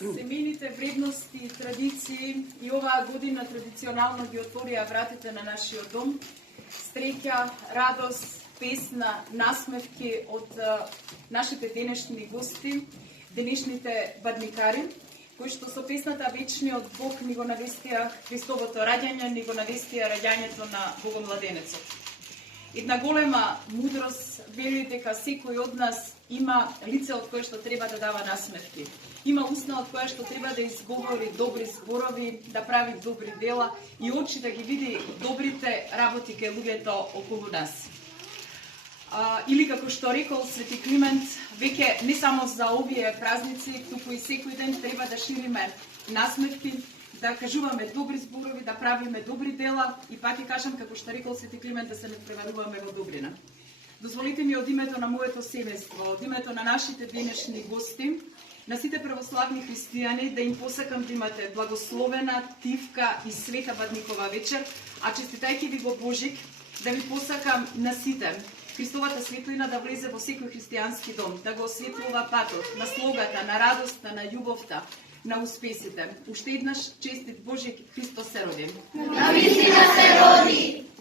Семените вредности, традиции и оваа година традиционално ги отворија вратите на нашиот дом. Среќа, радост, песна, насмевки од нашите денешни гости, денешните бадникари, кои што со песната Вечниот Бог ни го навестија Христовото раѓање, ни го навестија раѓањето на Богомладенецот. Една голема мудрост вели дека секој од нас има лице од кое што треба да дава насмевки. Има устна од која што треба да изговори добри зборови, да прави добри дела и очи да ги види добрите работи кај луѓето околу нас. Или како што рекол Свети Климент, веќе не само за овие празници, туку и секој ден треба да шириме насмевки, да кажуваме добри зборови, да правиме добри дела и пак ќе кажам како што рекол Свети Климент да се надпреваруваме во добрина. Дозволите ми од името на моето семејство, од името на нашите денешни гости, на сите православни христијани да им посакам да имате благословена, тивка и света Бадникова вечер, а честитајќи ви го Божик, да ви посакам на сите Христовата светлина да влезе во секој христијански дом, да го осветлува патот на слогата, на радоста, на љубовта, на успесите. Уште еднаш честит Божик, Христос се роди. На вистина се роди!